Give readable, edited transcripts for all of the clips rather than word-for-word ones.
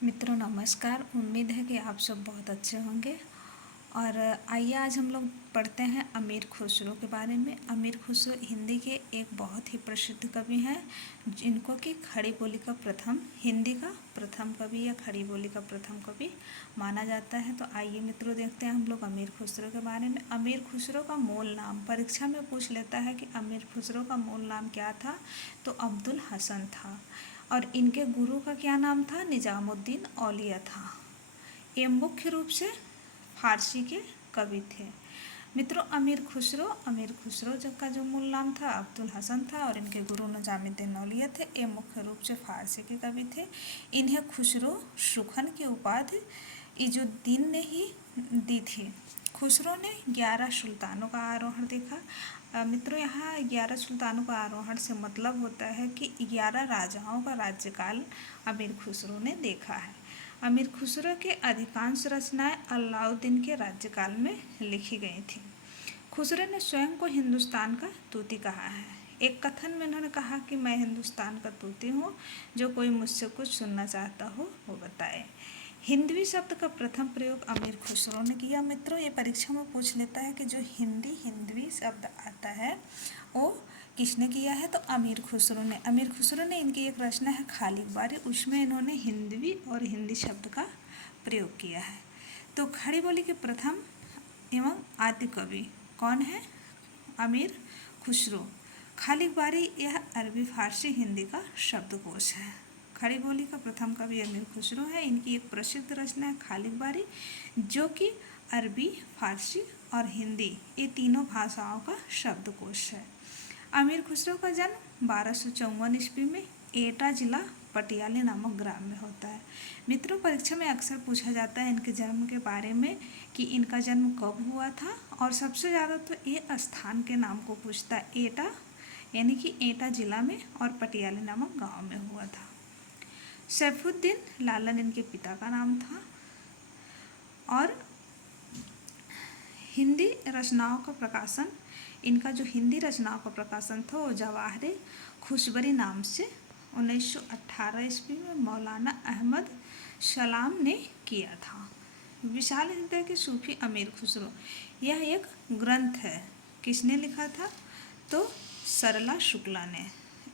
मित्रों नमस्कार। उम्मीद है कि आप सब बहुत अच्छे होंगे। और आइए आज हम लोग पढ़ते हैं अमीर खुसरो के बारे में। अमीर खुसरो हिंदी के एक बहुत ही प्रसिद्ध कवि हैं, जिनको कि खड़ी बोली का प्रथम हिंदी का प्रथम कवि या खड़ी बोली का प्रथम कवि माना जाता है। तो आइए मित्रों देखते हैं हम लोग अमीर खुसरो के बारे में। अमीर खुसरो का मूल नाम परीक्षा में पूछ लेता है कि अमीर खुसरो का मूल नाम क्या था, तो अब्दुल हसन था। और इनके गुरु का क्या नाम था, निजामुद्दीन औलिया था। ये मुख्य रूप से फारसी के कवि थे। मित्रों अमीर खुसरो जब का जो मूल नाम था अब्दुल हसन था और इनके गुरु निजामुद्दीन औलिया थे। ये मुख्य रूप से फारसी के कवि थे। इन्हें खुसरो सुखन की उपाधि इजुद्दीन ने ही दी थी। खुसरो ने 11 सुल्तानों का आरोहण देखा। मित्रों यहाँ 11 सुल्तानों का आरोहण से मतलब होता है कि 11 राजाओं का राज्यकाल अमीर खुसरो ने देखा है। अमीर खुसरो के अधिकांश रचनाएं अलाउद्दीन के राज्यकाल में लिखी गई थीं। खुसरो ने स्वयं को हिंदुस्तान का तूती कहा है। एक कथन में उन्होंने कहा कि मैं हिंदुस्तान का तूती हूँ, जो कोई मुझसे कुछ सुनना चाहता हो वो बताए। हिंदवी शब्द का प्रथम प्रयोग अमीर खुसरो ने किया। मित्रों ये परीक्षा में पूछ लेता है कि जो हिंदवी शब्द आता है वो किसने किया है, तो अमीर खुसरो ने। अमीर खुसरो ने इनकी एक रचना है खालिक बारी, उसमें इन्होंने हिंदवी और हिंदी शब्द का प्रयोग किया है। तो खड़ी बोली के प्रथम एवं आद्य कवि कौन है, अमीर खुसरो। खालिक बारी यह अरबी फारसी हिंदी का शब्दकोश है। खड़ी बोली का प्रथम कवि अमीर खुसरो है। इनकी एक प्रसिद्ध रचना है खालिक बारी, जो कि अरबी, फारसी और हिंदी ये तीनों भाषाओं का शब्दकोश है। अमीर खुसरो का जन्म 1254 ईस्वी में एटा जिला पटियाले नामक ग्राम में होता है। मित्रों परीक्षा में अक्सर पूछा जाता है इनके जन्म के बारे में कि इनका जन्म कब हुआ था, और सबसे ज़्यादा तो ये स्थान के नाम को पूछता है। एटा यानी कि एटा जिला में और पटियाले नामक गांव में हुआ था। सैफुद्दीन लालन इनके पिता का नाम था। और हिंदी रचनाओं का प्रकाशन, इनका जो हिंदी रचनाओं का प्रकाशन था वो जवाहरे खुशबरी नाम से 1918 ईस्वी में मौलाना अहमद सलाम ने किया था। विशाल हृदय के सूफी अमीर खुसरो, यह एक ग्रंथ है। किसने लिखा था, तो सरला शुक्ला ने।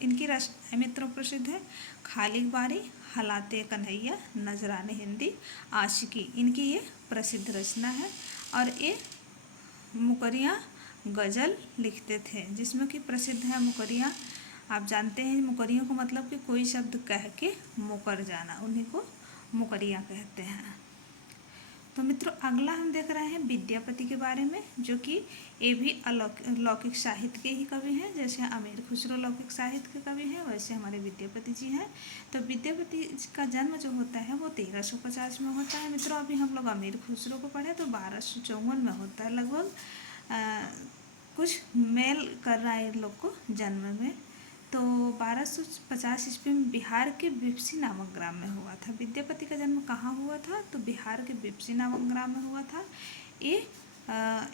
इनकी रचनाएं मित्रों प्रसिद्ध है खालिक बारी, हालाते कन्हैया, नजराने हिंदी, आशिकी, इनकी ये प्रसिद्ध रचना है। और ये मुकरियाँ गज़ल लिखते थे, जिसमें कि प्रसिद्ध है मुकरियाँ। आप जानते हैं मुकरियों को मतलब कि कोई शब्द कह के मुकर जाना, उन्हीं को मुकरियाँ कहते हैं। तो मित्रों अगला हम देख रहे हैं विद्यापति के बारे में, जो कि ये भी लौकिक साहित्य के ही कवि हैं। जैसे अमीर खुसरो लौकिक साहित्य के कवि हैं, वैसे हमारे विद्यापति जी हैं। तो विद्यापति का जन्म जो होता है वो 1350 में होता है। मित्रों अभी हम लोग अमीर खुसरो को पढ़े तो 1254 में होता है। लगभग कुछ मेल कर रहा है इन लोग को जन्म में। तो 1250 ईस्वी में बिहार के बिपसी नामक ग्राम में हुआ था। विद्यापति का जन्म कहाँ हुआ था, तो बिहार के बिपसी नामक ग्राम में हुआ था। ये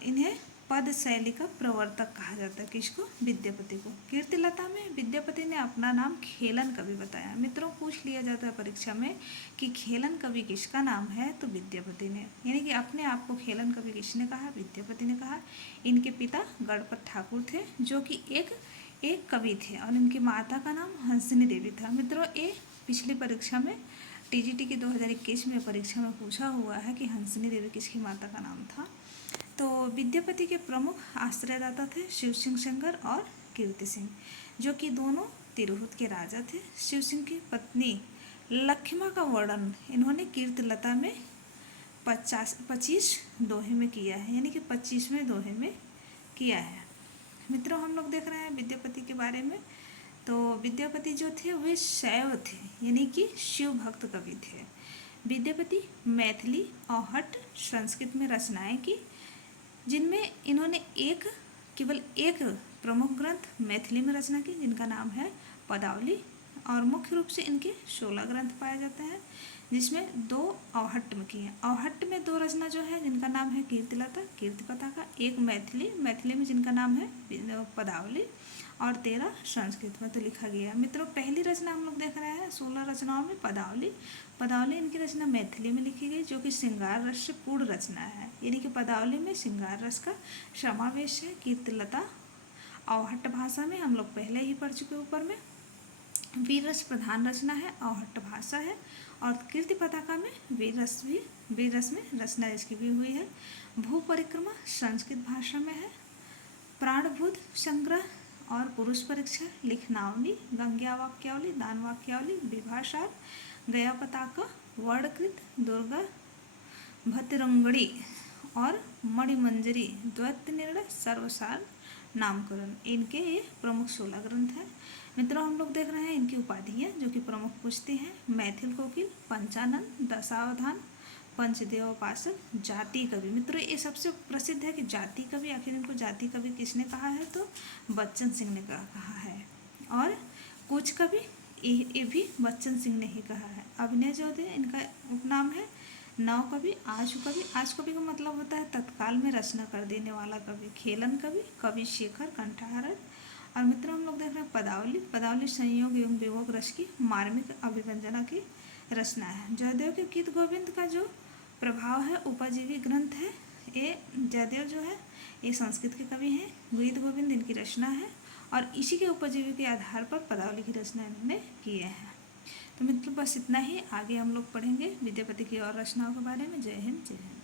इन्हें पद शैली का प्रवर्तक कहा जाता है। किसको, विद्यापति को। कीर्तिलता में विद्यापति ने अपना नाम खेलन कवि बताया। मित्रों पूछ लिया जाता है परीक्षा में कि खेलन कवि किसका नाम है, तो विद्यापति ने। यानी कि अपने आप को खेलन कवि किसने कहा, विद्यापति ने कहा। इनके पिता गणपत ठाकुर थे, जो कि एक कवि थे, और इनकी माता का नाम हंसिनी देवी था। मित्रों ये पिछली परीक्षा में टीजीटी की 2021 में परीक्षा में पूछा हुआ है कि हंसिनी देवी किसकी माता का नाम था। तो विद्यापति के प्रमुख आश्रयदाता थे शिव सिंह सेंगर और कीर्ति सिंह, जो कि दोनों तिरहुत के राजा थे। शिव सिंह की पत्नी लक्ष्मा का वर्णन इन्होंने कीर्तिलता में 25 दोहे में किया है, यानी कि 25वें दोहे में किया है। मित्रों हम लोग देख रहे हैं विद्यापति के बारे में। तो विद्यापति जो थे वे शैव थे, यानी कि शिव भक्त कवि थे। विद्यापति मैथिली, आहट, संस्कृत में रचनाएं की, जिनमें इन्होंने केवल एक प्रमुख ग्रंथ मैथिली में रचना की, जिनका नाम है पदावली। और मुख्य रूप से इनके 16 ग्रंथ पाए जाते हैं, जिसमें 2 अवहट्ट में की है। अवहट्ट में 2 रचना जो है जिनका नाम है कीर्तिलता कीर्तिकथा का, एक मैथिली में जिनका नाम है पदावली, और 13 संस्कृत में तो लिखा गया है। मित्रों पहली रचना हम लोग देख रहे हैं 16 रचनाओं में पदावली इनकी रचना मैथिली में लिखी गई, जो कि श्रृंगार रस से पूर्ण रचना है, यानी कि पदावली में श्रृंगार रस का समावेश है। कीर्तिलता अवहट्ट भाषा में हम लोग पहले ही पढ़ चुके ऊपर में, वीर रस प्रधान रचना है, अवहट्ट भाषा है, और कीर्ति पताका में वीर रस में रचना इसकी भी हुई है। भू परिक्रमा संस्कृत भाषा में है। प्राणभूत संग्रह और पुरुष परीक्षा, लिखनावली, गंग्या वाक्यावली, दान वाक्यावली, विभाषार, गया पताका, वर्णकृत, दुर्गा भतिरंगड़ी और मणिमंजरी, द्वैत निर्णय, सर्वसार, नामकरण, इनके ये प्रमुख 16 ग्रंथ हैं। मित्रों हम लोग देख रहे हैं इनकी उपाधियाँ जो कि प्रमुख पूछती हैं। मैथिल कोकिल, पंचानन, दशावधान, पंचदेवोपासक, जाति कवि। मित्रों ये सबसे प्रसिद्ध है कि जाति कवि, आखिर इनको जाति कवि किसने कहा है, तो बच्चन सिंह ने कहा है। और कूच कवि ये भी बच्चन सिंह ने ही कहा है। अभिनय चौधरी इनका उपनाम है। नव कवि, आशु कवि, आशु कवि का मतलब होता है तत्काल में रचना कर देने वाला कवि। खेलन कवि, कवि शेखर कंठाहार। और मित्रों हम लोग देख रहे हैं पदावली संयोग एवं विभोग रस की मार्मिक अभिव्यंजना की रचना है। जयदेव के गीत गोविंद का जो प्रभाव है उपजीवी ग्रंथ है। ये जयदेव जो है ये संस्कृत के कवि हैं। गीत गोविंद इनकी रचना है और इसी के उपजीवी के आधार पर पदावली की रचना इन्होंने किए हैं। तो मित्रों बस इतना ही, आगे हम लोग पढ़ेंगे विद्यापति की और रचनाओं के बारे में। जय हिंद जय हिंद।